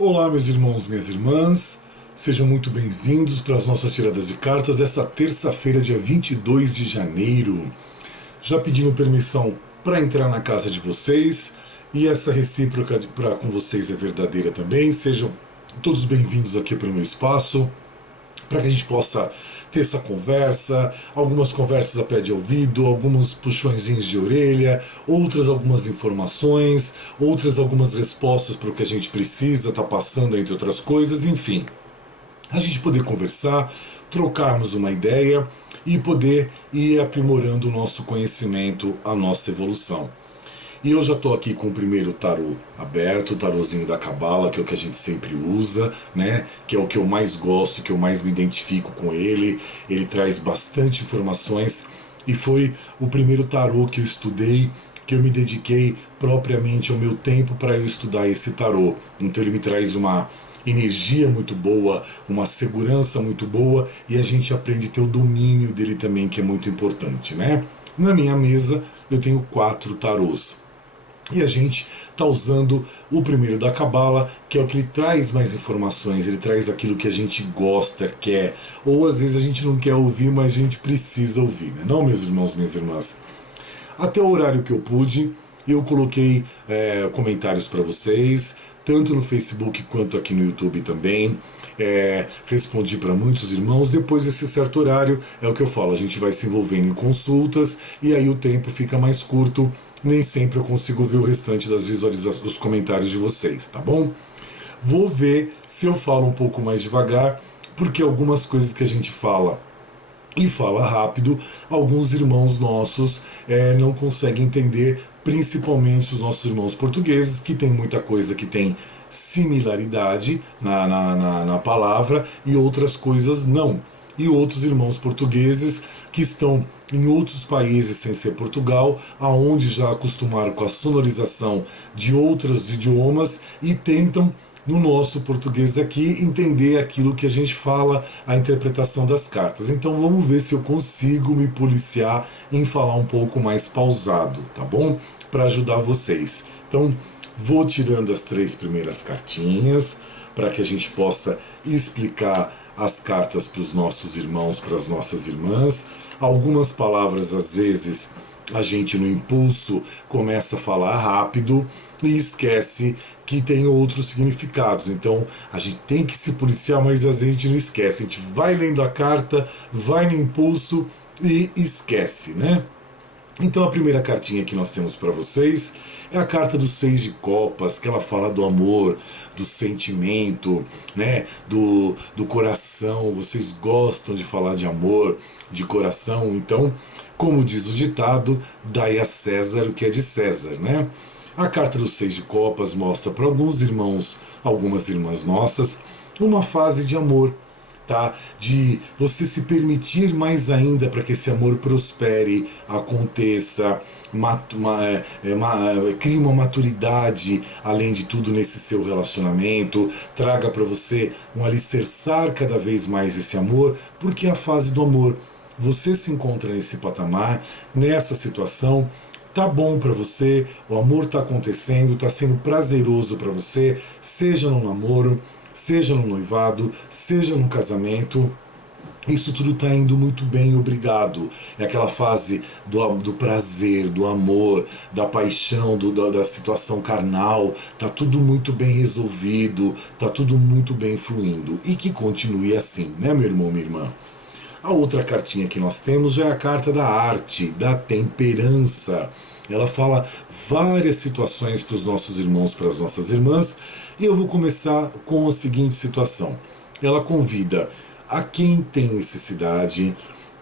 Olá, meus irmãos, minhas irmãs, sejam muito bem-vindos para as nossas tiradas de cartas essa terça-feira, dia 22 de janeiro. Já pedindo permissão para entrar na casa de vocês e essa recíproca para com vocês é verdadeira também. Sejam todos bem-vindos aqui para o meu espaço, para que a gente possa ter essa conversa, algumas conversas a pé de ouvido, alguns puxõezinhos de orelha, outras algumas informações, outras algumas respostas para o que a gente precisa, tá passando entre outras coisas, enfim. A gente poder conversar, trocarmos uma ideia e poder ir aprimorando o nosso conhecimento, a nossa evolução. E eu já estou aqui com o primeiro tarô aberto, o tarôzinho da Cabala, que é o que a gente sempre usa, né? Que é o que eu mais gosto, que eu mais me identifico com ele. Ele traz bastante informações e foi o primeiro tarô que eu estudei, que eu me dediquei propriamente ao meu tempo para eu estudar esse tarô. Então ele me traz uma energia muito boa, uma segurança muito boa e a gente aprende a ter o domínio dele também, que é muito importante, né? Na minha mesa eu tenho 4 tarôs. E a gente está usando o primeiro da Cabala, que é o que ele traz mais informações, ele traz aquilo que a gente gosta, quer, ou às vezes a gente não quer ouvir, mas a gente precisa ouvir, né? Não, meus irmãos, minhas irmãs? Até o horário que eu pude, eu coloquei comentários para vocês, tanto no Facebook quanto aqui no YouTube também. Respondi para muitos irmãos. Depois desse certo horário, é o que eu falo, a gente vai se envolvendo em consultas e aí o tempo fica mais curto. Nem sempre eu consigo ver o restante das visualizações, dos comentários de vocês, tá bom? Vou ver se eu falo um pouco mais devagar, porque algumas coisas que a gente fala e fala rápido, alguns irmãos nossos não conseguem entender, principalmente os nossos irmãos portugueses, que tem muita coisa que tem similaridade na palavra e outras coisas não. E outros irmãos portugueses que estão em outros países sem ser Portugal, aonde já acostumaram com a sonorização de outros idiomas e tentam no nosso português aqui entender aquilo que a gente fala, a interpretação das cartas. Então vamos ver se eu consigo me policiar em falar um pouco mais pausado, tá bom? Para ajudar vocês. Então vou tirando as 3 primeiras cartinhas para que a gente possa explicar as cartas para os nossos irmãos, para as nossas irmãs. Algumas palavras às vezes a gente no impulso começa a falar rápido e esquece que tem outros significados. Então a gente tem que se policiar, mas às vezes a gente não esquece. A gente vai lendo a carta, vai no impulso e esquece, né? Então a primeira cartinha que nós temos para vocês é a carta do 6 de copas, que ela fala do amor, do sentimento, né, do coração. Vocês gostam de falar de amor, de coração, então, como diz o ditado, dai a César o que é de César, né? A carta do 6 de copas mostra para alguns irmãos, algumas irmãs nossas, uma fase de amor, tá? De você se permitir mais ainda para que esse amor prospere, aconteça, crie uma maturidade, além de tudo, nesse seu relacionamento, traga para você um alicerçar cada vez mais esse amor, porque é a fase do amor. Você se encontra nesse patamar, nessa situação, tá bom para você, o amor tá acontecendo, tá sendo prazeroso para você, seja no namoro, seja no noivado, seja no casamento, isso tudo está indo muito bem, obrigado. É aquela fase do prazer, do amor, da paixão, da situação carnal. Tá tudo muito bem resolvido, tá tudo muito bem fluindo. E que continue assim, né, meu irmão, minha irmã? A outra cartinha que nós temos já é a carta da arte, da temperança. Ela fala várias situações para os nossos irmãos, para as nossas irmãs, e eu vou começar com a seguinte situação. Ela convida a quem tem necessidade,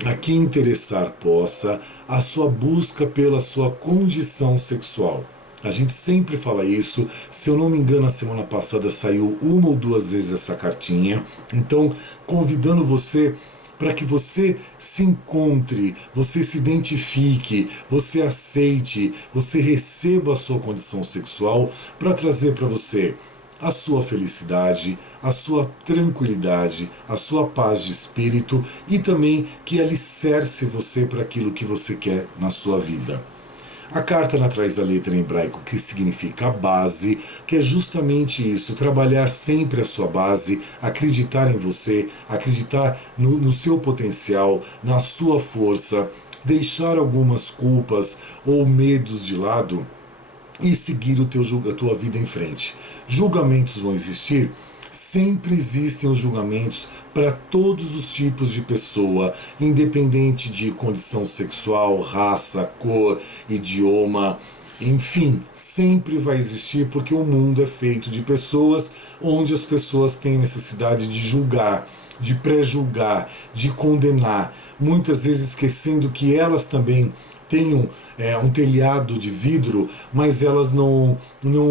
a quem interessar possa, a sua busca pela sua condição sexual. A gente sempre fala isso, se eu não me engano, a semana passada saiu 1 ou 2 vezes essa cartinha, então convidando você para que você se encontre, você se identifique, você aceite, você receba a sua condição sexual para trazer para você a sua felicidade, a sua tranquilidade, a sua paz de espírito e também que alicerce você para aquilo que você quer na sua vida. A carta ela traz a letra em hebraico que significa a base, que é justamente isso, trabalhar sempre a sua base, acreditar em você, acreditar no seu potencial, na sua força, deixar algumas culpas ou medos de lado e seguir a tua vida em frente. Julgamentos vão existir? Sempre existem os julgamentos para todos os tipos de pessoa, independente de condição sexual, raça, cor, idioma, enfim, sempre vai existir porque o mundo é feito de pessoas onde as pessoas têm necessidade de julgar, de pré-julgar, de condenar, muitas vezes esquecendo que elas também têm um telhado de vidro, mas elas não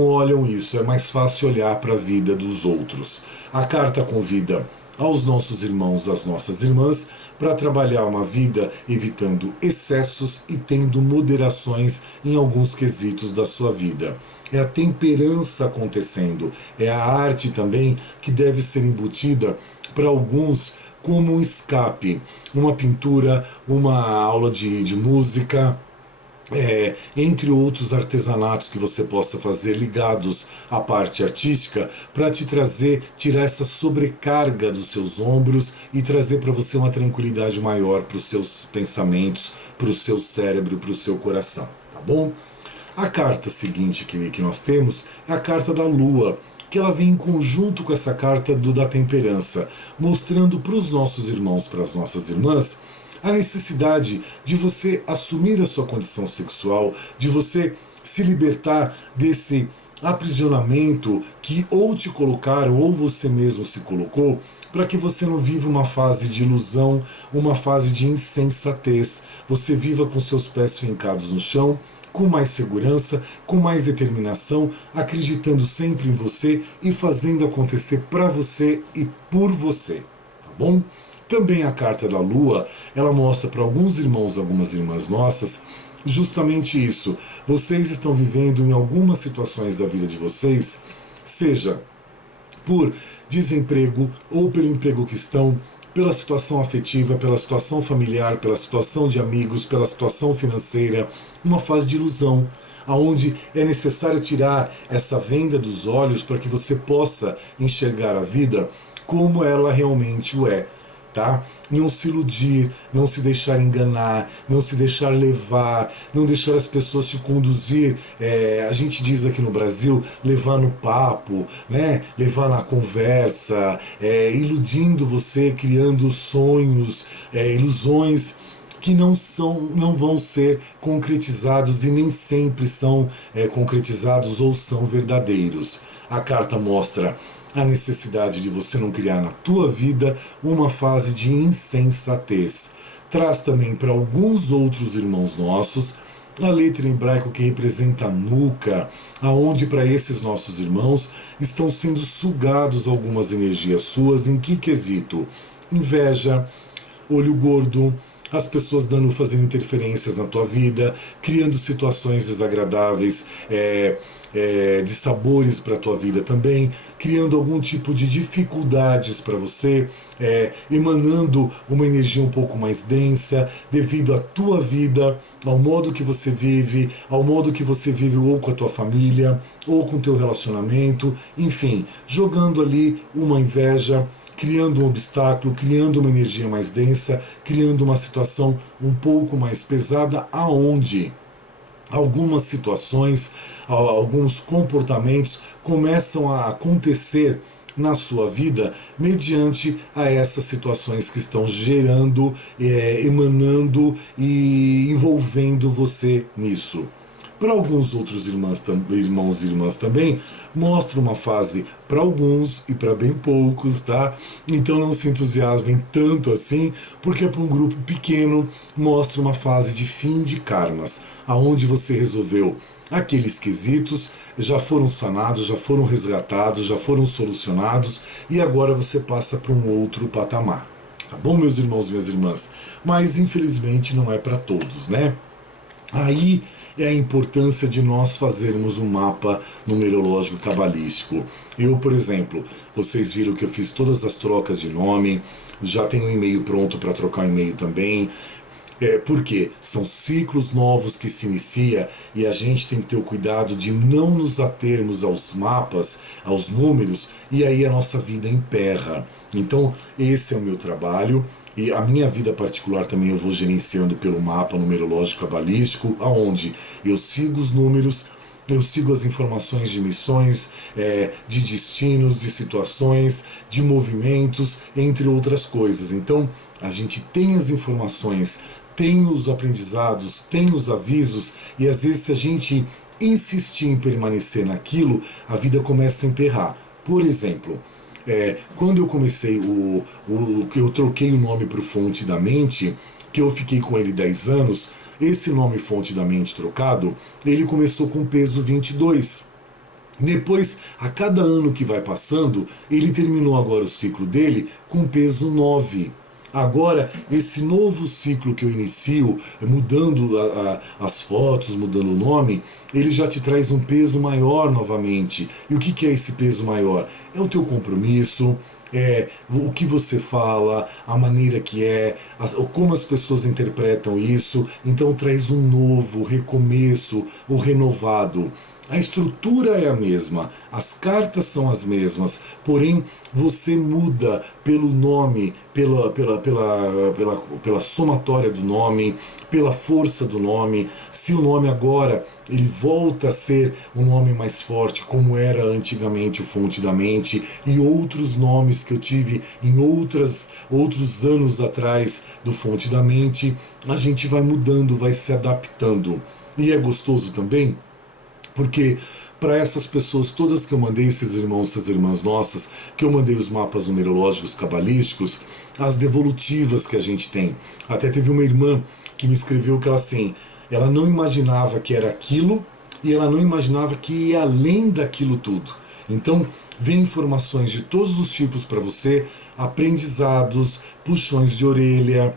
olham isso. É mais fácil olhar para a vida dos outros. A carta convida aos nossos irmãos, às nossas irmãs, para trabalhar uma vida evitando excessos e tendo moderações em alguns quesitos da sua vida. É a temperança acontecendo, é a arte também que deve ser embutida para alguns como um escape, uma pintura, uma aula de música, entre outros artesanatos que você possa fazer ligados à parte artística, para te tirar essa sobrecarga dos seus ombros e trazer para você uma tranquilidade maior para os seus pensamentos, para o seu cérebro, para o seu coração, tá bom? A carta seguinte que nós temos é a carta da Lua, que ela vem em conjunto com essa carta da temperança, mostrando para os nossos irmãos, para as nossas irmãs, a necessidade de você assumir a sua condição sexual, de você se libertar desse aprisionamento que ou te colocaram ou você mesmo se colocou, para que você não viva uma fase de ilusão, uma fase de insensatez. Você viva com seus pés fincados no chão, com mais segurança, com mais determinação, acreditando sempre em você e fazendo acontecer para você e por você, tá bom? Também a carta da Lua, ela mostra para alguns irmãos, algumas irmãs nossas, justamente isso. Vocês estão vivendo em algumas situações da vida de vocês, seja por desemprego ou pelo emprego que estão, pela situação afetiva, pela situação familiar, pela situação de amigos, pela situação financeira, uma fase de ilusão, aonde é necessário tirar essa venda dos olhos para que você possa enxergar a vida como ela realmente o é. Tá? Não se iludir, não se deixar enganar, não se deixar levar, não deixar as pessoas te conduzir, a gente diz aqui no Brasil, levar no papo, né? Levar na conversa, iludindo você, criando sonhos, ilusões que não vão ser concretizados e nem sempre são concretizados ou são verdadeiros. A carta mostra a necessidade de você não criar na tua vida uma fase de insensatez. Traz também para alguns outros irmãos nossos a letra em hebraico que representa a nuca, aonde para esses nossos irmãos estão sendo sugados algumas energias suas. Em que quesito? Inveja, olho gordo, as pessoas fazendo interferências na tua vida, criando situações desagradáveis, de sabores para a tua vida também, criando algum tipo de dificuldades para você, emanando uma energia um pouco mais densa, devido à tua vida, ao modo que você vive, ao modo que você vive ou com a tua família, ou com o teu relacionamento, enfim, jogando ali uma inveja, criando um obstáculo, criando uma energia mais densa, criando uma situação um pouco mais pesada, aonde algumas situações, alguns comportamentos começam a acontecer na sua vida mediante a essas situações que estão gerando, emanando e envolvendo você nisso. Para alguns outros irmãos e irmãs também, mostra uma fase para alguns e para bem poucos, tá? Então não se entusiasmem tanto assim, porque para um grupo pequeno mostra uma fase de fim de karmas, aonde você resolveu aqueles quesitos, já foram sanados, já foram resgatados, já foram solucionados e agora você passa para um outro patamar. Tá bom, meus irmãos e minhas irmãs? Mas infelizmente não é para todos, né? Aí é a importância de nós fazermos um mapa numerológico cabalístico. Eu, por exemplo, vocês viram que eu fiz todas as trocas de nome, já tenho um e-mail pronto para trocar o e-mail também. Porque são ciclos novos que se inicia e a gente tem que ter o cuidado de não nos atermos aos mapas, aos números, e aí a nossa vida emperra. Então, esse é o meu trabalho. E a minha vida particular também eu vou gerenciando pelo mapa numerológico cabalístico, aonde eu sigo os números, eu sigo as informações de missões, de destinos, de situações, de movimentos, entre outras coisas. Então, a gente tem as informações, tem os aprendizados, tem os avisos, e às vezes se a gente insistir em permanecer naquilo, a vida começa a emperrar. Por exemplo, quando eu comecei que eu troquei o nome para o Fonte da Mente, que eu fiquei com ele 10 anos, esse nome Fonte da Mente trocado, ele começou com peso 22. Depois, a cada ano que vai passando, ele terminou agora o ciclo dele com peso 9. Agora, esse novo ciclo que eu inicio, mudando as fotos, mudando o nome, ele já te traz um peso maior novamente. E o que é esse peso maior? É o teu compromisso, o que você fala, a maneira que como as pessoas interpretam isso. Então traz um novo recomeço, o renovado. A estrutura é a mesma, as cartas são as mesmas, porém você muda pelo nome, pela somatória do nome, pela força do nome. Se o nome agora ele volta a ser um nome mais forte, como era antigamente o Fonte da Mente, e outros nomes que eu tive em outros anos atrás do Fonte da Mente, a gente vai mudando, vai se adaptando. E é gostoso também, porque para essas pessoas todas que eu mandei, esses irmãos, essas irmãs nossas, que eu mandei os mapas numerológicos cabalísticos, as devolutivas que a gente tem. Até teve uma irmã que me escreveu que ela não imaginava que era aquilo e ela não imaginava que ia além daquilo tudo. Então, vem informações de todos os tipos para você, aprendizados, puxões de orelha,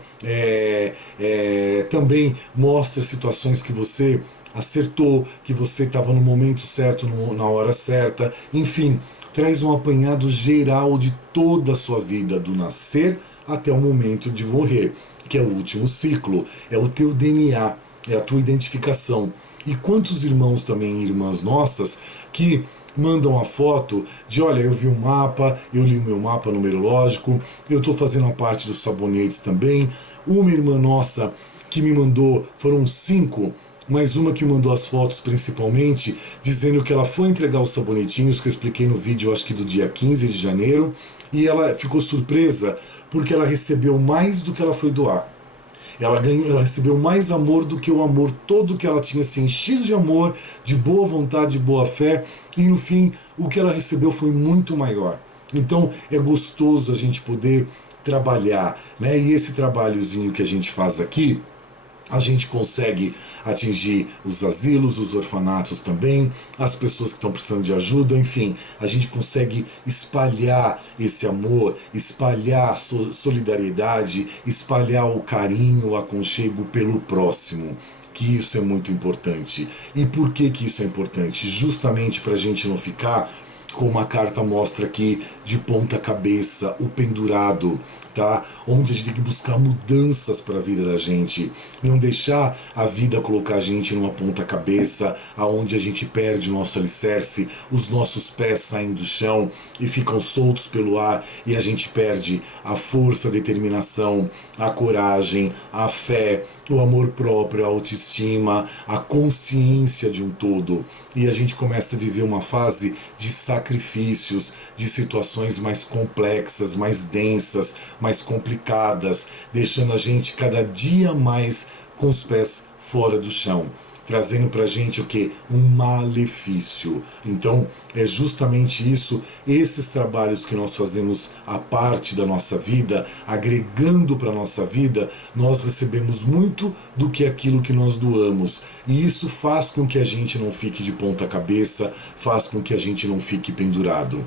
também mostra situações que você acertou, que você estava no momento certo, na hora certa, enfim, traz um apanhado geral de toda a sua vida, do nascer até o momento de morrer, que é o último ciclo, é o teu DNA, é a tua identificação. E quantos irmãos também, irmãs nossas, que mandam a foto de, olha, eu vi um mapa, eu li o meu mapa numerológico, eu estou fazendo a parte dos sabonetes também. Uma irmã nossa que me mandou, foram 5, mas uma que mandou as fotos principalmente, dizendo que ela foi entregar os sabonetinhos, que eu expliquei no vídeo, acho que do dia 15 de janeiro, e ela ficou surpresa porque ela recebeu mais do que ela foi doar. Ela recebeu mais amor do que o amor todo que ela tinha se enchido de amor, de boa vontade, de boa fé, e no fim o que ela recebeu foi muito maior. Então é gostoso a gente poder trabalhar, né? E esse trabalhozinho que a gente faz aqui, a gente consegue atingir os asilos, os orfanatos também, as pessoas que estão precisando de ajuda, enfim, a gente consegue espalhar esse amor, espalhar a solidariedade, espalhar o carinho, o aconchego pelo próximo. Que isso é muito importante. E por que isso é importante? Justamente para a gente não ficar, como a carta mostra aqui, de ponta cabeça, o pendurado, tá? Onde a gente tem que buscar mudanças para a vida da gente, não deixar a vida colocar a gente numa ponta cabeça, aonde a gente perde o nosso alicerce, os nossos pés saem do chão e ficam soltos pelo ar, e a gente perde a força, a determinação, a coragem, a fé, o amor próprio, a autoestima, a consciência de um todo. E a gente começa a viver uma fase de sacrifícios, de situações mais complexas, mais densas, mais complicadas, deixando a gente cada dia mais com os pés fora do chão, trazendo pra gente o que? Um malefício. Então é justamente isso, esses trabalhos que nós fazemos a parte da nossa vida, agregando para a nossa vida, nós recebemos muito do que aquilo que nós doamos. E isso faz com que a gente não fique de ponta cabeça, faz com que a gente não fique pendurado.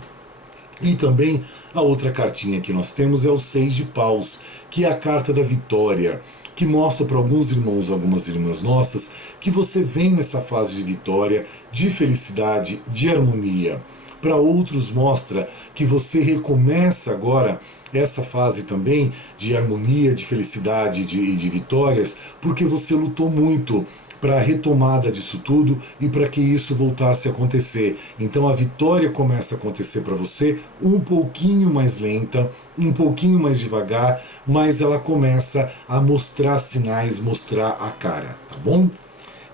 E também a outra cartinha que nós temos é o 6 de paus, que é a carta da vitória, que mostra para alguns irmãos, algumas irmãs nossas, que você vem nessa fase de vitória, de felicidade, de harmonia. para outros mostra que você recomeça agora essa fase também de harmonia, de felicidade e de vitórias, porque você lutou muito para a retomada disso tudo e para que isso voltasse a acontecer. Então a vitória começa a acontecer para você um pouquinho mais lenta, um pouquinho mais devagar, mas ela começa a mostrar sinais, mostrar a cara, tá bom?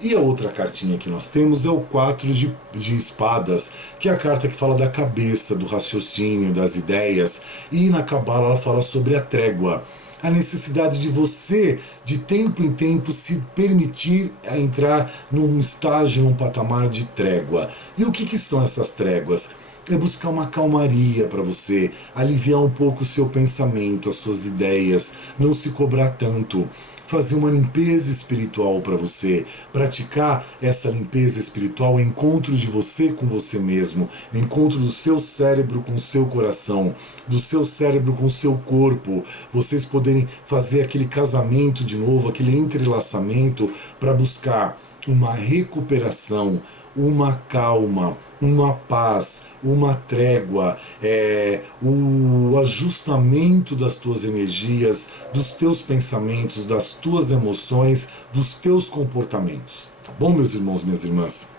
E a outra cartinha que nós temos é o 4 de espadas, que é a carta que fala da cabeça, do raciocínio, das ideias. E na Cabala ela fala sobre a trégua. A necessidade de você, de tempo em tempo, se permitir entrar num estágio, num patamar de trégua. E o que são essas tréguas? É buscar uma calmaria para você, aliviar um pouco o seu pensamento, as suas ideias, não se cobrar tanto. Fazer uma limpeza espiritual para você, praticar essa limpeza espiritual, o encontro de você com você mesmo, o encontro do seu cérebro com o seu coração, do seu cérebro com o seu corpo, vocês poderem fazer aquele casamento de novo, aquele entrelaçamento para buscar uma recuperação, uma calma, uma paz, uma trégua, o ajustamento das tuas energias, dos teus pensamentos, das tuas emoções, dos teus comportamentos. Tá bom, meus irmãos, minhas irmãs?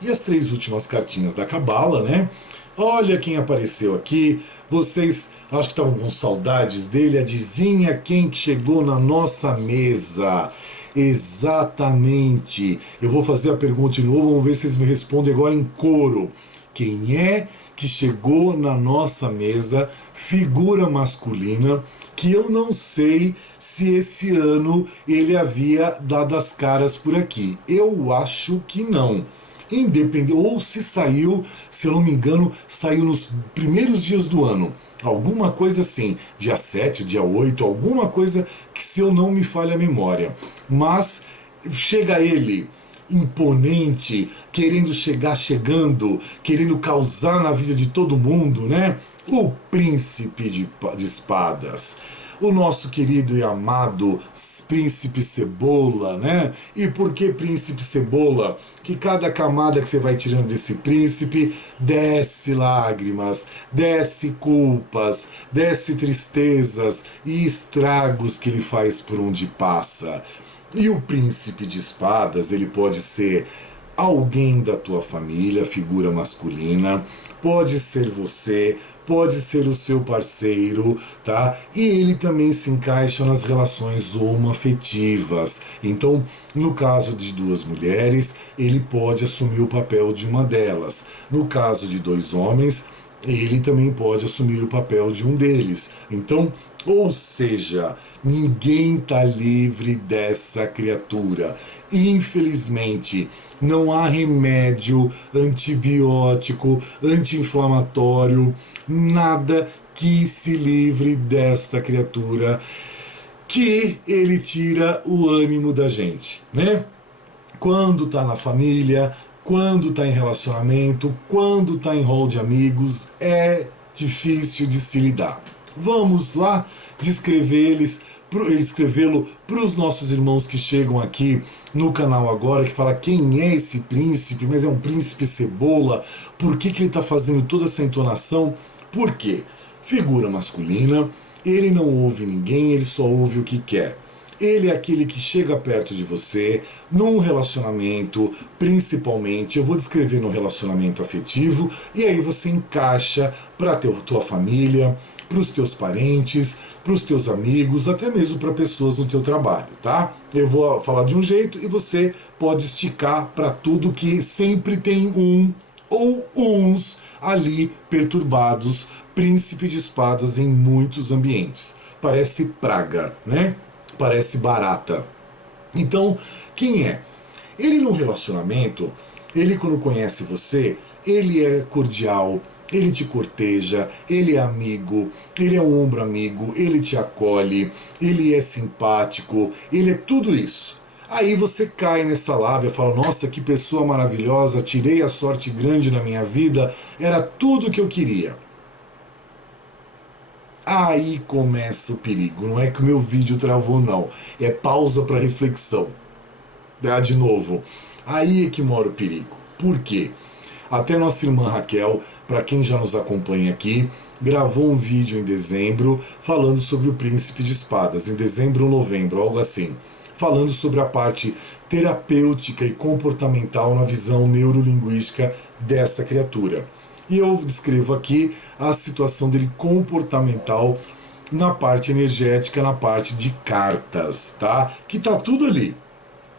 E as 3 últimas cartinhas da Cabala, né? Olha quem apareceu aqui. Vocês acho que estavam com saudades dele. Adivinha quem que chegou na nossa mesa? Exatamente. Eu vou fazer a pergunta de novo, vamos ver se vocês me respondem agora em coro. Quem é que chegou na nossa mesa, figura masculina, que eu não sei se esse ano ele havia dado as caras por aqui. Eu acho que não. Independente, ou se saiu, se eu não me engano, saiu nos primeiros dias do ano. Alguma coisa assim, dia 7, dia 8, alguma coisa que, se eu não me falha a memória. Mas chega ele, imponente, querendo chegando, querendo causar na vida de todo mundo, né? O príncipe de espadas. O nosso querido e amado Príncipe Cebola, né? E por que Príncipe Cebola? Que cada camada que você vai tirando desse príncipe, desce lágrimas, desce culpas, desce tristezas e estragos que ele faz por onde passa. E o Príncipe de Espadas, ele pode ser alguém da tua família, figura masculina, pode ser você, pode ser o seu parceiro, tá? E ele também se encaixa nas relações homoafetivas. Então, no caso de 2 mulheres, ele pode assumir o papel de uma delas. No caso de 2 homens, ele também pode assumir o papel de um deles. Então, ou seja, ninguém está livre dessa criatura. Infelizmente, não há remédio, antibiótico, anti-inflamatório, nada que se livre dessa criatura, que ele tira o ânimo da gente, né? Quando tá na família, quando tá em relacionamento, quando tá em rol de amigos, é difícil de se lidar. Vamos lá escrevê-lo para os nossos irmãos que chegam aqui no canal agora, que fala quem é esse príncipe, mas é um príncipe cebola, por que ele está fazendo toda essa entonação? Por quê? Figura masculina, ele não ouve ninguém, ele só ouve o que quer. Ele é aquele que chega perto de você, num relacionamento, principalmente, eu vou descrever no relacionamento afetivo, e aí você encaixa para a tua família, para os teus parentes, para os teus amigos, até mesmo para pessoas no teu trabalho, tá? Eu vou falar de um jeito e você pode esticar para tudo, que sempre tem um ou uns ali perturbados, príncipe de espadas em muitos ambientes. Parece praga, né? Parece barata. Então, quem é? Ele no relacionamento, ele quando conhece você, ele é cordial, ele te corteja, ele é amigo, ele é um ombro amigo, ele te acolhe, ele é simpático, ele é tudo isso. Aí você cai nessa lábia, fala, nossa, que pessoa maravilhosa, tirei a sorte grande na minha vida, era tudo o que eu queria. Aí começa o perigo, não é que o meu vídeo travou não, é pausa para reflexão. De novo, aí é que mora o perigo. Por quê? Até nossa irmã Raquel, para quem já nos acompanha aqui, gravou um vídeo em dezembro falando sobre o Príncipe de Espadas, em dezembro ou novembro, algo assim, falando sobre a parte terapêutica e comportamental na visão neurolinguística dessa criatura. E eu descrevo aqui a situação dele comportamental na parte energética, na parte de cartas, tá? Que tá tudo ali.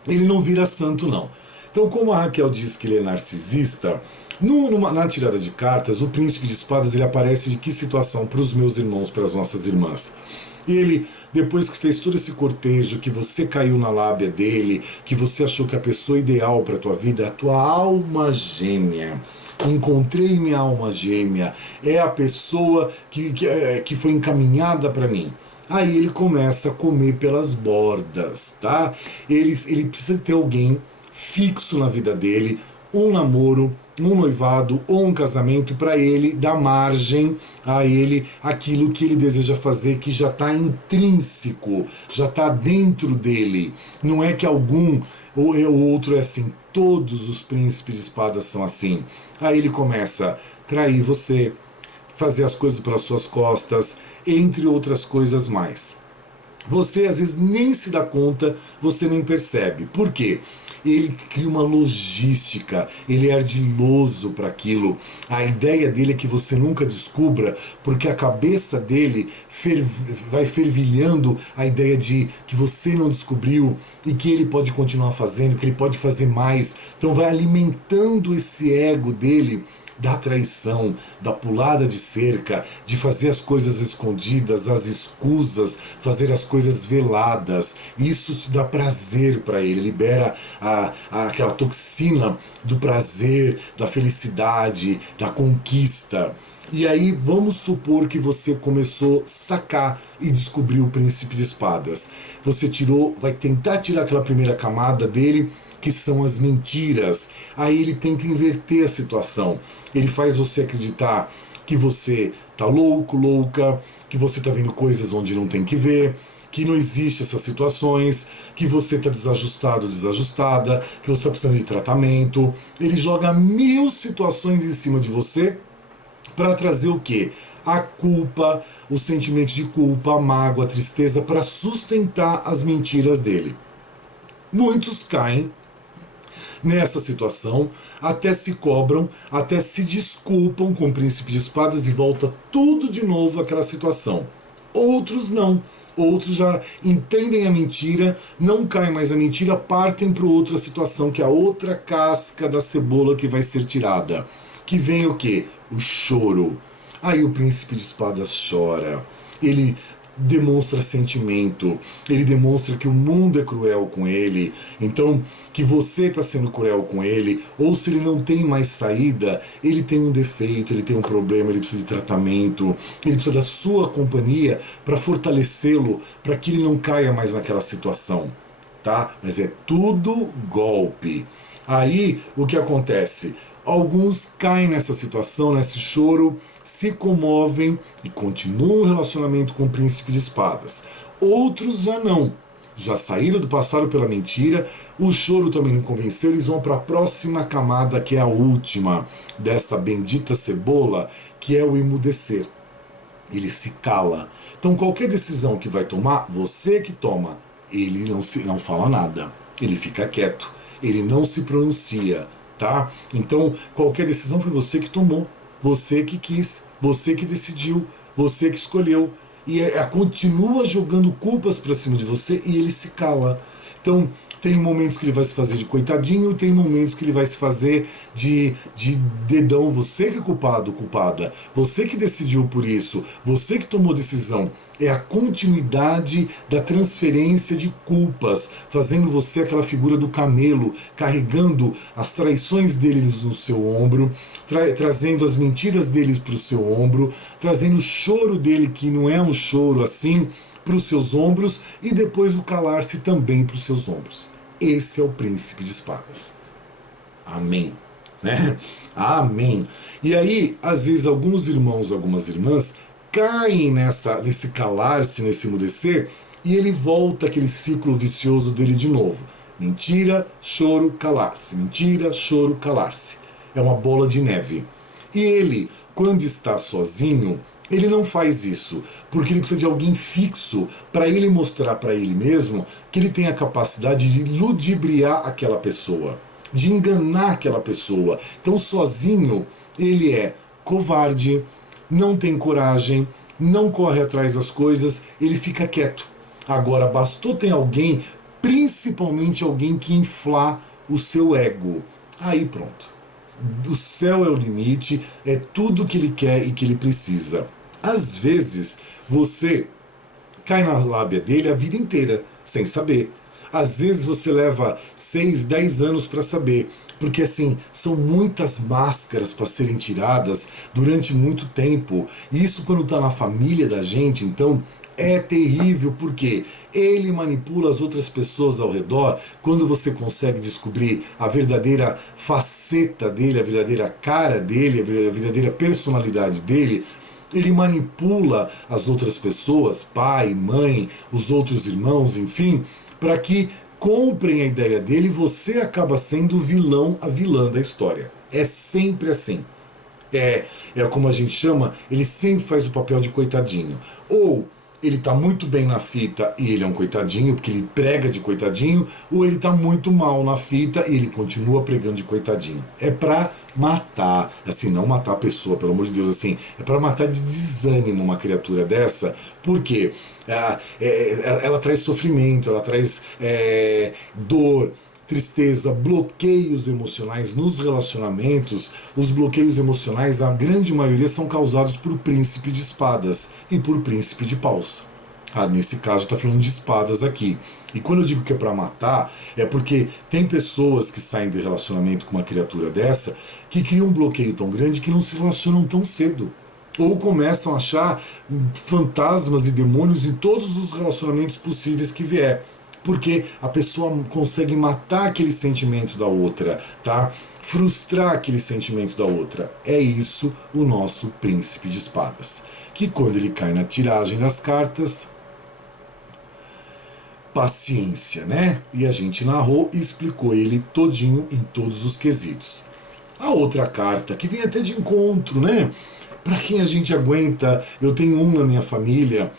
Ele não vira santo, não. Então, como a Raquel diz que ele é narcisista, na tirada de cartas, o Príncipe de Espadas ele aparece de que situação para os meus irmãos, para as nossas irmãs? Ele, depois que fez todo esse cortejo, que você caiu na lábia dele, que você achou que a pessoa ideal para a tua vida é a tua alma gêmea. Encontrei minha alma gêmea, é a pessoa que foi encaminhada para mim. Aí ele começa a comer pelas bordas, tá? Ele precisa ter alguém fixo na vida dele, um namoro, um noivado ou um casamento para ele dar margem a ele aquilo que ele deseja fazer, que já está intrínseco, já está dentro dele. Não é que algum ou outro é assim, todos os príncipes de espadas são assim. Aí ele começa a trair você, fazer as coisas pelas suas costas, entre outras coisas mais. Você às vezes nem se dá conta, você nem percebe. Por quê? Ele cria uma logística, ele é ardiloso para aquilo. A ideia dele é que você nunca descubra, porque a cabeça dele vai fervilhando a ideia de que você não descobriu e que ele pode continuar fazendo, que ele pode fazer mais. Então vai alimentando esse ego dele da traição, da pulada de cerca, de fazer as coisas escondidas, as escusas, fazer as coisas veladas. Isso te dá prazer para ele, libera aquela toxina do prazer, da felicidade, da conquista. E aí vamos supor que você começou a sacar e descobriu o Príncipe de Espadas. Você vai tentar tirar aquela primeira camada dele, que são as mentiras. Aí ele tenta inverter a situação. Ele faz você acreditar que você tá louco, louca, que você tá vendo coisas onde não tem que ver, que não existe essas situações, que você tá desajustado, desajustada, que você tá precisando de tratamento. Ele joga 1000 situações em cima de você para trazer o quê? A culpa, o sentimento de culpa, a mágoa, a tristeza, para sustentar as mentiras dele. Muitos caem nessa situação, até se cobram, até se desculpam com o Príncipe de Espadas e volta tudo de novo àquela situação. Outros não. Outros já entendem a mentira, não caem mais na mentira, partem para outra situação, que é a outra casca da cebola que vai ser tirada. Que vem o quê? O choro. Aí o Príncipe de Espadas chora. Ele demonstra sentimento, ele demonstra que o mundo é cruel com ele, então que você está sendo cruel com ele, ou se ele não tem mais saída, ele tem um defeito, ele tem um problema, ele precisa de tratamento, ele precisa da sua companhia para fortalecê-lo, para que ele não caia mais naquela situação, tá? Mas é tudo golpe. Aí o que acontece? Alguns caem nessa situação, nesse choro, se comovem e continuam o relacionamento com o Príncipe de Espadas. Outros já não. Já saíram do passado pela mentira, o choro também não convenceu, eles vão para a próxima camada, que é a última dessa bendita cebola, que é o emudecer. Ele se cala. Então qualquer decisão que vai tomar, você que toma. Ele não fala nada. Ele fica quieto. Ele não se pronuncia. Tá? Então, qualquer decisão foi você que tomou, você que quis, você que decidiu, você que escolheu. E continua jogando culpas para cima de você e ele se cala. Então, tem momentos que ele vai se fazer de coitadinho, tem momentos que ele vai se fazer de dedão. Você que é culpado, culpada. Você que decidiu por isso. Você que tomou decisão. É a continuidade da transferência de culpas, fazendo você aquela figura do camelo, carregando as traições deles no seu ombro, trazendo as mentiras deles para o seu ombro, trazendo o choro dele, que não é um choro assim, para os seus ombros, e depois o calar-se também para os seus ombros. Esse é o Príncipe de Espadas. Amém. Né? Amém. E aí, às vezes, alguns irmãos, algumas irmãs caem nesse calar-se, nesse emudecer, e ele volta aquele ciclo vicioso dele de novo. Mentira, choro, calar-se. Mentira, choro, calar-se. é uma bola de neve. E ele, quando está sozinho, ele não faz isso, porque ele precisa de alguém fixo para ele mostrar para ele mesmo que ele tem a capacidade de ludibriar aquela pessoa, de enganar aquela pessoa. Então, sozinho, ele é covarde, não tem coragem, não corre atrás das coisas, ele fica quieto. Agora, bastou ter alguém, principalmente alguém que inflar o seu ego. Aí pronto. O céu é o limite, é tudo que ele quer e que ele precisa. Às vezes, você cai na lábia dele a vida inteira, sem saber. Às vezes você leva 6, 10 anos para saber. Porque assim, são muitas máscaras para serem tiradas durante muito tempo. E isso quando está na família da gente, então é terrível, porque ele manipula as outras pessoas ao redor. Quando você consegue descobrir a verdadeira faceta dele, a verdadeira cara dele, a verdadeira personalidade dele, ele manipula as outras pessoas, pai, mãe, os outros irmãos, enfim, para que comprem a ideia dele e você acaba sendo o vilão, a vilã da história. É sempre assim. É como a gente chama, ele sempre faz o papel de coitadinho. Ou ele tá muito bem na fita e ele é um coitadinho, porque ele prega de coitadinho, ou ele tá muito mal na fita e ele continua pregando de coitadinho. É pra matar, assim, não matar a pessoa, pelo amor de Deus, assim, é pra matar de desânimo uma criatura dessa, porque ela traz sofrimento, ela traz dor, tristeza, bloqueios emocionais nos relacionamentos. Os bloqueios emocionais, a grande maioria, são causados por príncipe de espadas e por príncipe de paus. Nesse caso está falando de espadas aqui. E quando eu digo que é para matar, é porque tem pessoas que saem de relacionamento com uma criatura dessa que criam um bloqueio tão grande que não se relacionam tão cedo. Ou começam a achar fantasmas e demônios em todos os relacionamentos possíveis que vier. Porque a pessoa consegue matar aquele sentimento da outra, tá? Frustrar aquele sentimento da outra. É isso o nosso príncipe de espadas. Que quando ele cai na tiragem das cartas, paciência, né? E a gente narrou e explicou ele todinho em todos os quesitos. A outra carta, que vem até de encontro, né? Para quem a gente aguenta, eu tenho um na minha família,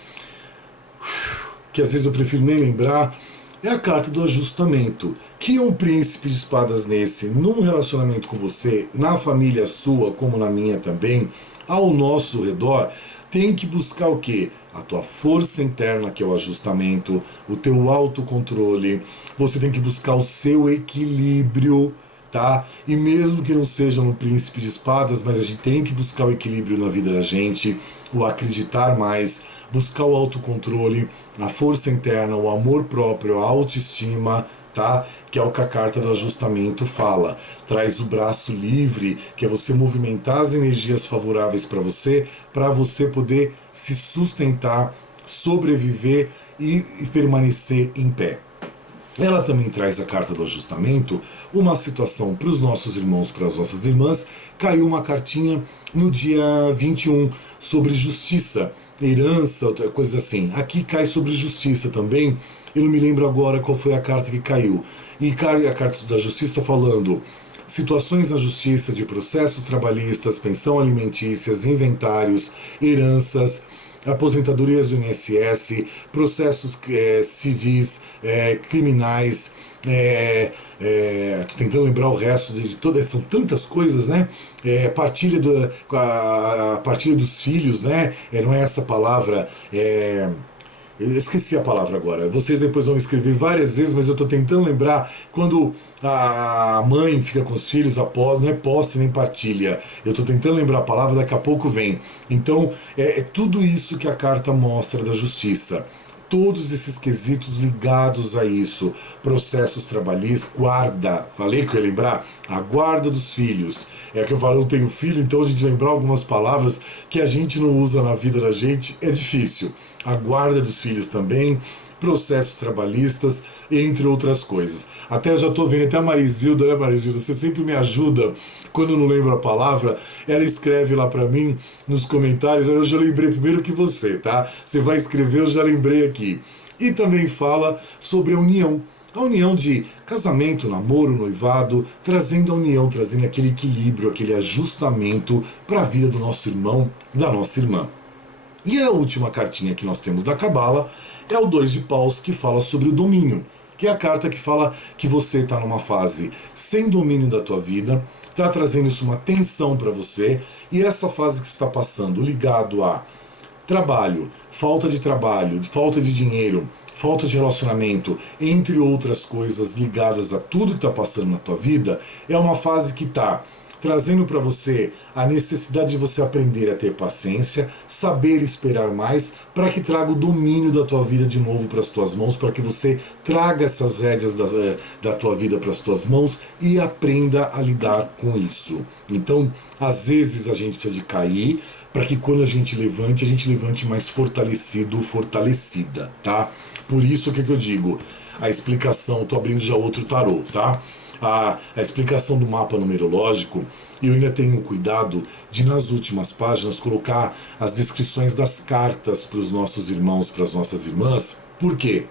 que às vezes eu prefiro nem lembrar, é a carta do ajustamento, que um príncipe de espadas nesse, num relacionamento com você, na família sua, como na minha também, ao nosso redor, tem que buscar o quê? A tua força interna, que é o ajustamento, o teu autocontrole, você tem que buscar o seu equilíbrio, tá? E mesmo que não seja no príncipe de espadas, mas a gente tem que buscar o equilíbrio na vida da gente, o acreditar mais, buscar o autocontrole, a força interna, o amor próprio, a autoestima, tá? Que é o que a carta do ajustamento fala. Traz o braço livre, que é você movimentar as energias favoráveis para você poder se sustentar, sobreviver e permanecer em pé. Ela também traz a carta do ajustamento, uma situação para os nossos irmãos, para as nossas irmãs. Caiu uma cartinha no dia 21 sobre justiça, herança, coisas assim. Aqui cai sobre justiça também. Eu não me lembro agora qual foi a carta que caiu. E cai a carta da justiça falando situações na justiça de processos trabalhistas, pensão alimentícias, inventários, heranças, aposentadorias do INSS, processos civis, criminais, tô tentando lembrar o resto de todas, são tantas coisas, né? A partilha dos filhos, né? Não é essa palavra, eu esqueci a palavra agora. Vocês depois vão escrever várias vezes, mas eu estou tentando lembrar quando a mãe fica com os filhos, não é posse nem partilha. Eu estou tentando lembrar a palavra, daqui a pouco vem. Então, é tudo isso que a carta mostra da justiça. Todos esses quesitos ligados a isso, processos trabalhistas, guarda, falei que eu ia lembrar, a guarda dos filhos. É que eu falo, eu tenho filho, então a gente lembrar algumas palavras que a gente não usa na vida da gente é difícil. A guarda dos filhos também, processos trabalhistas, entre outras coisas. Até já estou vendo, até a Marizilda, né, Marizilda? Você sempre me ajuda quando eu não lembro a palavra, ela escreve lá para mim nos comentários. Eu já lembrei primeiro que você, tá? Você vai escrever, eu já lembrei aqui. E também fala sobre a união. A união de casamento, namoro, noivado, trazendo a união, trazendo aquele equilíbrio, aquele ajustamento para a vida do nosso irmão, da nossa irmã. E a última cartinha que nós temos da Cabala é o 2 de paus, que fala sobre o domínio, que é a carta que fala que você está numa fase sem domínio da tua vida, está trazendo isso uma tensão para você, e essa fase que você está passando ligado a trabalho, falta de dinheiro, falta de relacionamento, entre outras coisas ligadas a tudo que está passando na tua vida, é uma fase que está trazendo para você a necessidade de você aprender a ter paciência, saber esperar mais, para que traga o domínio da tua vida de novo para as tuas mãos, para que você traga essas rédeas da tua vida para as tuas mãos e aprenda a lidar com isso. Então, às vezes a gente precisa de cair, para que quando a gente levante mais fortalecido, fortalecida, tá? Por isso o que eu digo, a explicação, tô abrindo já outro tarô, tá? A explicação do mapa numerológico, eu ainda tenho cuidado de, nas últimas páginas, colocar as descrições das cartas para os nossos irmãos, para as nossas irmãs. Por quê?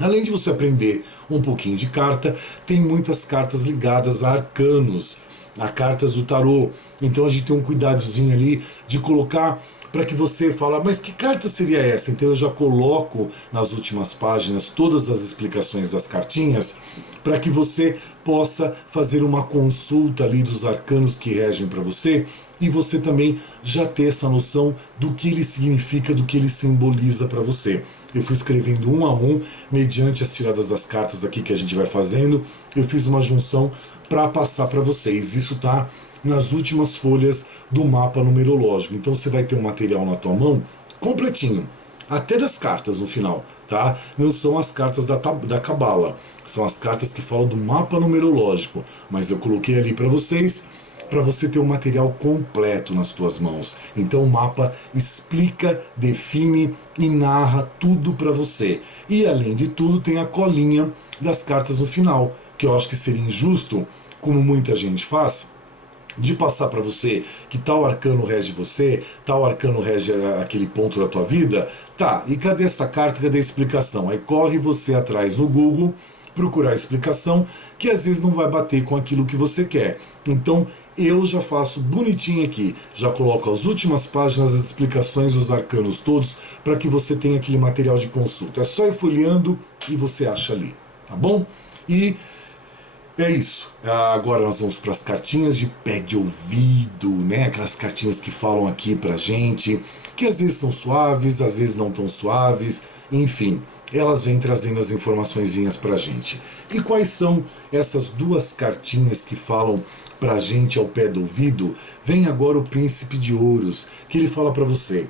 Além de você aprender um pouquinho de carta, tem muitas cartas ligadas a arcanos, a cartas do tarô. Então a gente tem um cuidadozinho ali de colocar para que você fale, mas que carta seria essa? Então eu já coloco nas últimas páginas todas as explicações das cartinhas, para que você possa fazer uma consulta ali dos arcanos que regem para você, e você também já ter essa noção do que ele significa, do que ele simboliza para você. Eu fui escrevendo um a um, mediante as tiradas das cartas aqui que a gente vai fazendo, eu fiz uma junção para passar para vocês. Isso tá nas últimas folhas do mapa numerológico. Então você vai ter um material na tua mão completinho, até das cartas no final, tá? Não são as cartas da Cabala, são as cartas que falam do mapa numerológico, mas eu coloquei ali para vocês, para você ter um material completo nas tuas mãos. Então o mapa explica, define e narra tudo para você. E além de tudo tem a colinha das cartas no final, que eu acho que seria injusto, como muita gente faz, de passar para você que tal arcano rege você, tal arcano rege aquele ponto da tua vida. Tá, e cadê essa carta, cadê a explicação? Aí corre você atrás no Google, procurar a explicação, que às vezes não vai bater com aquilo que você quer. Então eu já faço bonitinho aqui, já coloco as últimas páginas, as explicações dos arcanos todos, para que você tenha aquele material de consulta. É só ir folheando e você acha ali, tá bom? E é isso. Agora nós vamos para as cartinhas de pé de ouvido, né? Aquelas cartinhas que falam aqui pra gente, que às vezes são suaves, às vezes não tão suaves, enfim, elas vêm trazendo as informaçõezinhas pra gente. E quais são essas duas cartinhas que falam pra gente ao pé do ouvido? Vem agora o Príncipe de Ouros, que ele fala pra você: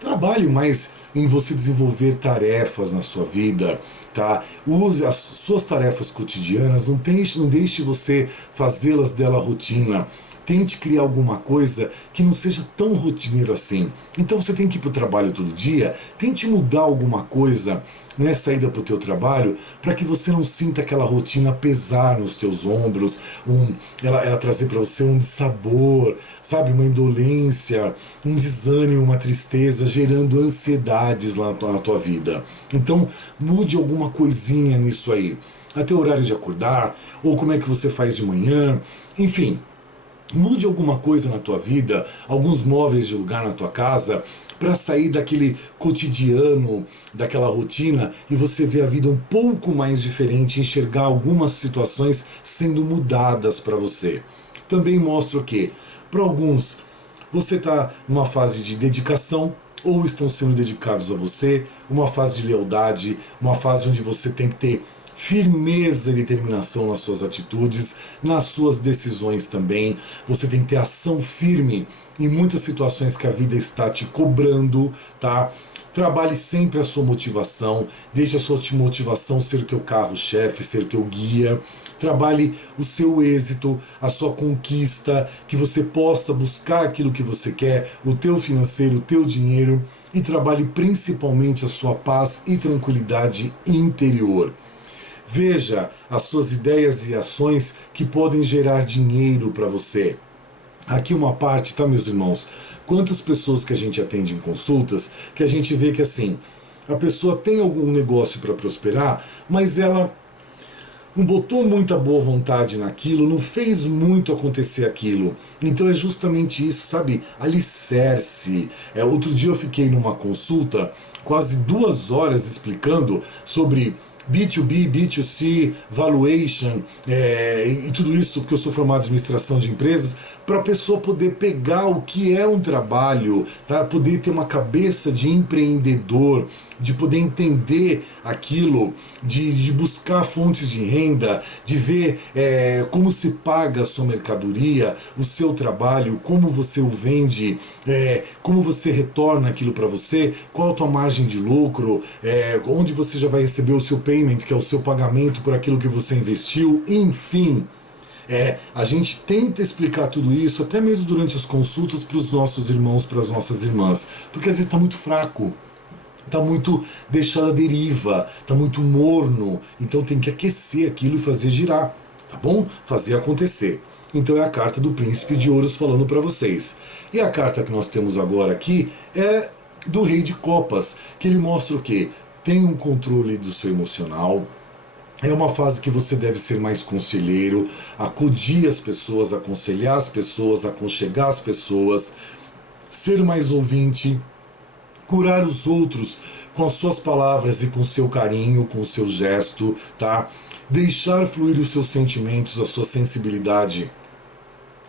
trabalhe mais em você desenvolver tarefas na sua vida, tá? Use as suas tarefas cotidianas, não deixe você fazê-las dela rotina. Tente criar alguma coisa que não seja tão rotineiro assim. Então você tem que ir para o trabalho todo dia, tente mudar alguma coisa nessa ida para o teu trabalho, para que você não sinta aquela rotina pesar nos teus ombros, ela trazer para você um dissabor, sabe, uma indolência, um desânimo, uma tristeza, gerando ansiedades lá na tua vida. Então mude alguma coisinha nisso aí, até o horário de acordar, ou como é que você faz de manhã, enfim. Mude alguma coisa na tua vida, alguns móveis de lugar na tua casa, para sair daquele cotidiano, daquela rotina, e você ver a vida um pouco mais diferente, enxergar algumas situações sendo mudadas para você. Também mostra o que? Para alguns, você está numa fase de dedicação, ou estão sendo dedicados a você, uma fase de lealdade, uma fase onde você tem que ter firmeza e determinação nas suas atitudes, nas suas decisões também. Você tem que ter ação firme em muitas situações que a vida está te cobrando, tá? Trabalhe sempre a sua motivação, deixe a sua motivação ser o teu carro-chefe, ser o teu guia. Trabalhe o seu êxito, a sua conquista, que você possa buscar aquilo que você quer, o teu financeiro, o teu dinheiro, e trabalhe principalmente a sua paz e tranquilidade interior. Veja as suas ideias e ações que podem gerar dinheiro para você. Aqui uma parte, tá, meus irmãos? Quantas pessoas que a gente atende em consultas, que a gente vê que assim, a pessoa tem algum negócio para prosperar, mas ela não botou muita boa vontade naquilo, não fez muito acontecer aquilo. Então é justamente isso, sabe? Alicerce. Outro dia eu fiquei numa consulta, quase 2 horas explicando sobre B2B, B2C, valuation e tudo isso, porque eu sou formado em administração de empresas, para a pessoa poder pegar o que é um trabalho, tá? Poder ter uma cabeça de empreendedor, de poder entender aquilo, de buscar fontes de renda, de ver como se paga a sua mercadoria, o seu trabalho, como você o vende, como você retorna aquilo para você, qual a tua margem de lucro, onde você já vai receber o seu payment, que é o seu pagamento por aquilo que você investiu, enfim. A gente tenta explicar tudo isso, até mesmo durante as consultas, para os nossos irmãos, para as nossas irmãs, porque às vezes está muito fraco, está muito deixado à deriva, está muito morno, então tem que aquecer aquilo e fazer girar, tá bom? Fazer acontecer. Então é a carta do Príncipe de Ouros falando para vocês. E a carta que nós temos agora aqui é do Rei de Copas, que ele mostra o quê? Tem um controle do seu emocional. É uma fase que você deve ser mais conselheiro, acudir as pessoas, aconselhar as pessoas, aconchegar as pessoas, ser mais ouvinte, curar os outros com as suas palavras e com o seu carinho, com o seu gesto, tá? Deixar fluir os seus sentimentos, a sua sensibilidade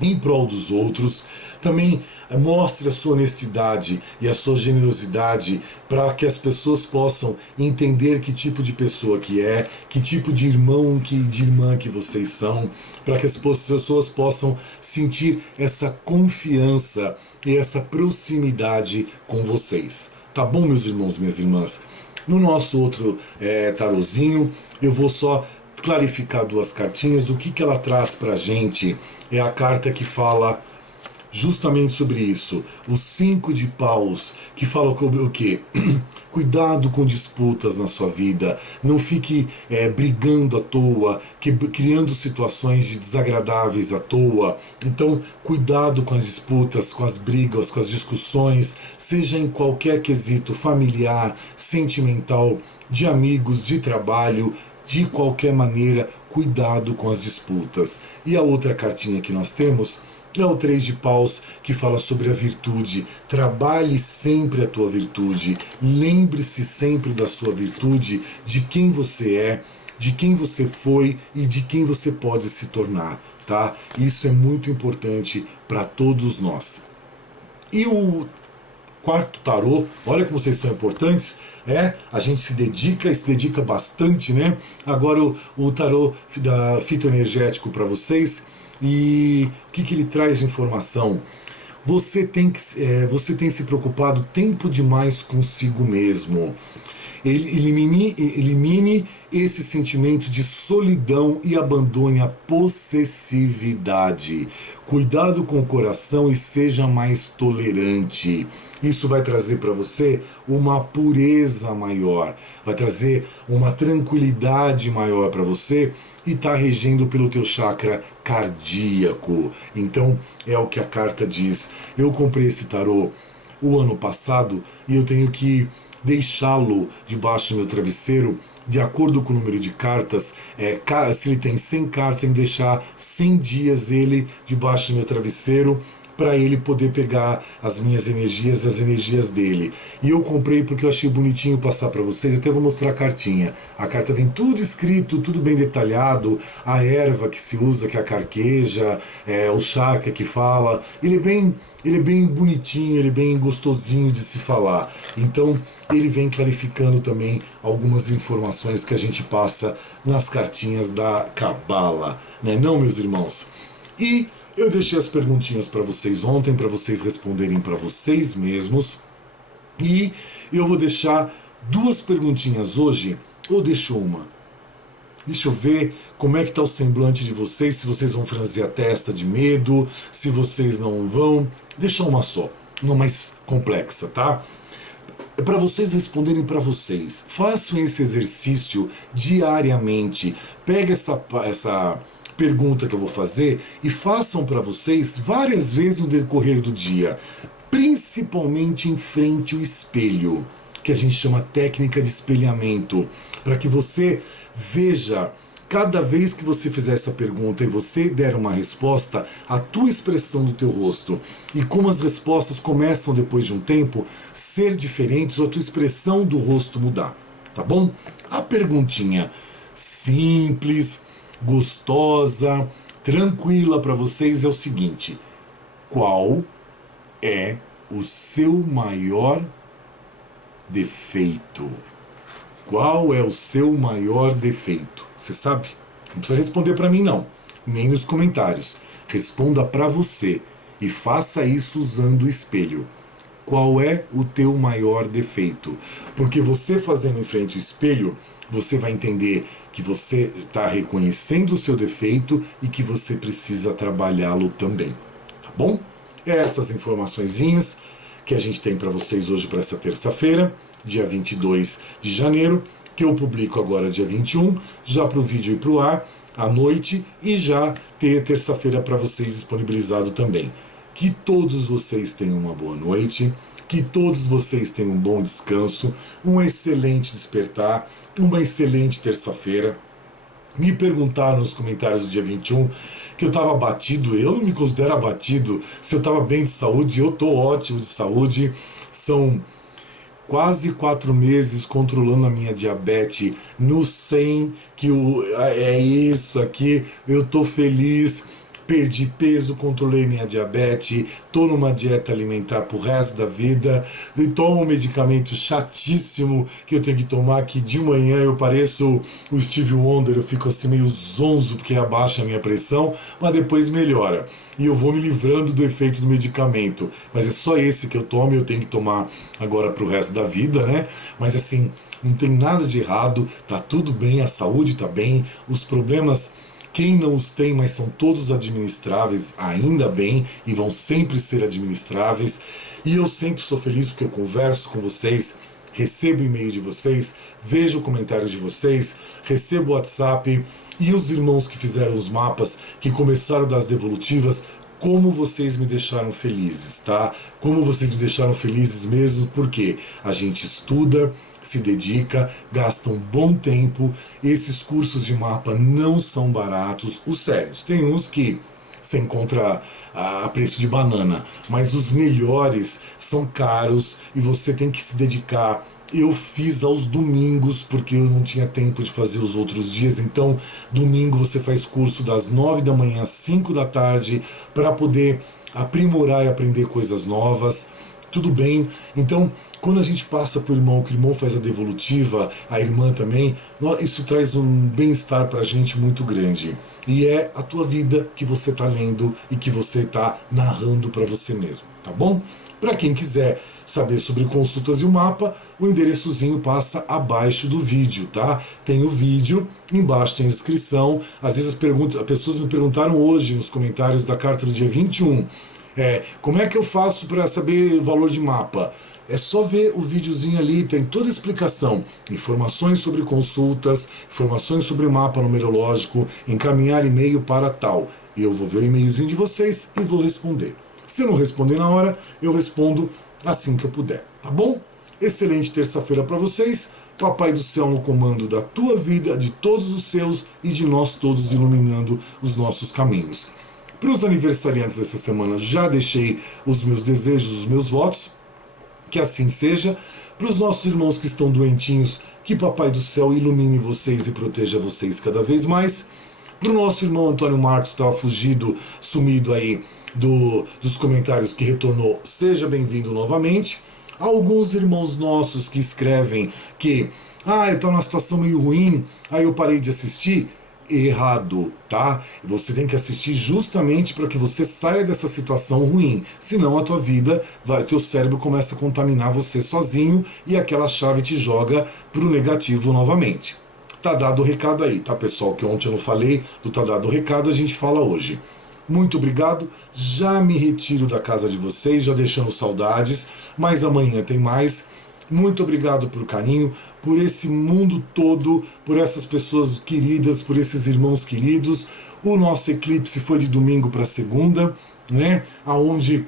em prol dos outros. Também mostre a sua honestidade e a sua generosidade para que as pessoas possam entender que tipo de pessoa que é, que tipo de irmão, de irmã que vocês são, para que as pessoas possam sentir essa confiança e essa proximidade com vocês. Tá bom, meus irmãos, minhas irmãs? No nosso outro tarozinho, eu vou só clarificar 2 cartinhas do que ela traz pra gente. É a carta que fala justamente sobre isso, o 5 de paus, que fala sobre o quê? Cuidado com disputas na sua vida, não fique brigando à toa, criando situações desagradáveis à toa. Então, cuidado com as disputas, com as brigas, com as discussões, seja em qualquer quesito familiar, sentimental, de amigos, de trabalho. De qualquer maneira, cuidado com as disputas. E a outra cartinha que nós temos é o 3 de paus, que fala sobre a virtude. Trabalhe sempre a tua virtude. Lembre-se sempre da sua virtude, de quem você é, de quem você foi e de quem você pode se tornar, tá? Isso é muito importante para todos nós. E o 4º tarô, olha como vocês são importantes, a gente se dedica bastante, né? Agora o tarô da fitoenergético para vocês, e o que ele traz de informação? Você tem se preocupado tempo demais consigo mesmo. Elimine esse sentimento de solidão e abandone a possessividade. Cuidado com o coração e seja mais tolerante. Isso vai trazer para você uma pureza maior, vai trazer uma tranquilidade maior para você e está regendo pelo teu chakra cardíaco. Então é o que a carta diz. Eu comprei esse tarô o ano passado e eu tenho que deixá-lo debaixo do meu travesseiro, de acordo com o número de cartas. Se ele tem 100 cartas, tem que deixar 100 dias ele debaixo do meu travesseiro, para ele poder pegar as minhas energias e as energias dele. E eu comprei porque eu achei bonitinho passar para vocês. Até vou mostrar a cartinha. A carta vem tudo escrito, tudo bem detalhado, a erva que se usa, que é a carqueja, o chakra que fala. Ele é bem bonitinho, ele é bem gostosinho de se falar. Então ele vem clarificando também algumas informações que a gente passa nas cartinhas da Cabala, né, não, meus irmãos? E eu deixei as perguntinhas para vocês ontem, para vocês responderem para vocês mesmos. E eu vou deixar 2 perguntinhas hoje, ou deixo uma. Deixa eu ver como é que está o semblante de vocês, se vocês vão franzir a testa de medo, se vocês não vão. Deixa uma só, uma mais complexa, tá? É para vocês responderem para vocês. Façam esse exercício diariamente. Pega essa pergunta que eu vou fazer e façam para vocês várias vezes no decorrer do dia, principalmente em frente ao espelho, que a gente chama técnica de espelhamento, para que você veja Cada vez que você fizer essa pergunta e você der uma resposta, a tua expressão do teu rosto e como as respostas começam depois de um tempo ser diferentes ou a tua expressão do rosto mudar, tá bom? A perguntinha simples, gostosa, tranquila para vocês é o seguinte: qual é o seu maior defeito? Qual é o seu maior defeito? Você sabe? Não precisa responder para mim não, nem nos comentários. Responda para você e faça isso usando o espelho. Qual é o teu maior defeito? Porque você fazendo em frente ao espelho, você vai entender que você está reconhecendo o seu defeito e que você precisa trabalhá-lo também. Tá bom? Essas informaçõezinhas que a gente tem para vocês hoje para essa terça-feira, dia 22 de janeiro, que eu publico agora dia 21, já para o vídeo ir para o ar à noite e já ter terça-feira para vocês disponibilizado também. Que todos vocês tenham uma boa noite, que todos vocês tenham um bom descanso, um excelente despertar, uma excelente terça-feira. Me perguntaram nos comentários do dia 21 que eu estava abatido. Eu não me considero abatido. Se eu estava bem de saúde, eu estou ótimo de saúde. São quase 4 meses controlando a minha diabetes no 100, que é isso aqui. Eu estou feliz. Perdi peso, controlei minha diabetes, tô numa dieta alimentar pro resto da vida, e tomo um medicamento chatíssimo que eu tenho que tomar, que de manhã eu pareço o Steve Wonder, eu fico assim meio zonzo porque abaixa a minha pressão, mas depois melhora. E eu vou me livrando do efeito do medicamento. Mas é só esse que eu tomo e eu tenho que tomar agora pro resto da vida, né? Mas assim, não tem nada de errado, tá tudo bem, a saúde tá bem, os problemas, quem não os tem, mas são todos administráveis, ainda bem, e vão sempre ser administráveis. E eu sempre sou feliz porque eu converso com vocês, recebo e-mail de vocês, vejo o comentário de vocês, recebo o WhatsApp, e os irmãos que fizeram os mapas, que começaram das devolutivas, como vocês me deixaram felizes, tá? Como vocês me deixaram felizes mesmo, porque a gente estuda, se dedica, gasta um bom tempo. Esses cursos de mapa não são baratos, os sérios. Tem uns que você encontra a preço de banana, mas os melhores são caros e você tem que se dedicar. Eu fiz aos domingos, porque eu não tinha tempo de fazer os outros dias, então domingo você faz curso das 9 da manhã às 5 da tarde para poder aprimorar e aprender coisas novas. Tudo bem? Então, quando a gente passa para o irmão, que o irmão faz a devolutiva, a irmã também, isso traz um bem-estar para a gente muito grande. E é a tua vida que você está lendo e que você está narrando para você mesmo, tá bom? Para quem quiser saber sobre consultas e o mapa, o endereçozinho passa abaixo do vídeo, tá? Tem o vídeo, embaixo tem a descrição. Às vezes as pessoas me perguntaram hoje nos comentários da carta do dia 21, como é que eu faço para saber o valor de mapa? É só ver o videozinho ali, tem toda a explicação. Informações sobre consultas, informações sobre o mapa numerológico, encaminhar e-mail para tal. E eu vou ver o e-mailzinho de vocês e vou responder. Se eu não responder na hora, eu respondo assim que eu puder, tá bom? Excelente terça-feira para vocês. Papai do Céu no comando da tua vida, de todos os seus e de nós todos iluminando os nossos caminhos. Para os aniversariantes dessa semana, já deixei os meus desejos, os meus votos, que assim seja. Para os nossos irmãos que estão doentinhos, que Papai do Céu ilumine vocês e proteja vocês cada vez mais. Para o nosso irmão Antônio Marcos, que estava fugido, sumido aí dos comentários, que retornou, seja bem-vindo novamente. Alguns irmãos nossos que escrevem que eu estou numa situação meio ruim, aí eu parei de assistir. Errado, tá? Você tem que assistir justamente para que você saia dessa situação ruim. Senão a tua vida, teu cérebro começa a contaminar você sozinho e aquela chave te joga pro negativo novamente. Tá dado o recado aí, tá, pessoal? Que ontem eu não falei do tá dado o recado, a gente fala hoje. Muito obrigado, já me retiro da casa de vocês, já deixando saudades, mas amanhã tem mais. Muito obrigado por carinho, por esse mundo todo, por essas pessoas queridas, por esses irmãos queridos. O nosso eclipse foi de domingo para segunda, né? Aonde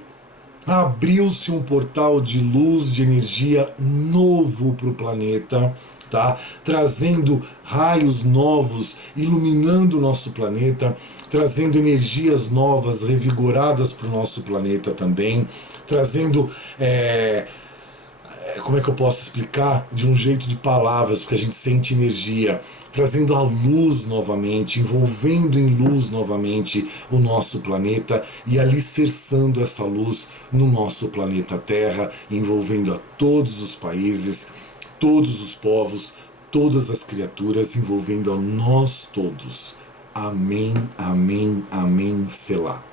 Abriu-se um portal de luz, de energia novo para o planeta, tá? Trazendo raios novos, iluminando o nosso planeta, trazendo energias novas, revigoradas para o nosso planeta também, trazendo como é que eu posso explicar de um jeito de palavras, porque a gente sente energia, trazendo a luz novamente, envolvendo em luz novamente o nosso planeta e alicerçando essa luz no nosso planeta Terra, envolvendo a todos os países, todos os povos, todas as criaturas, envolvendo a nós todos. Amém, amém, amém, Selá.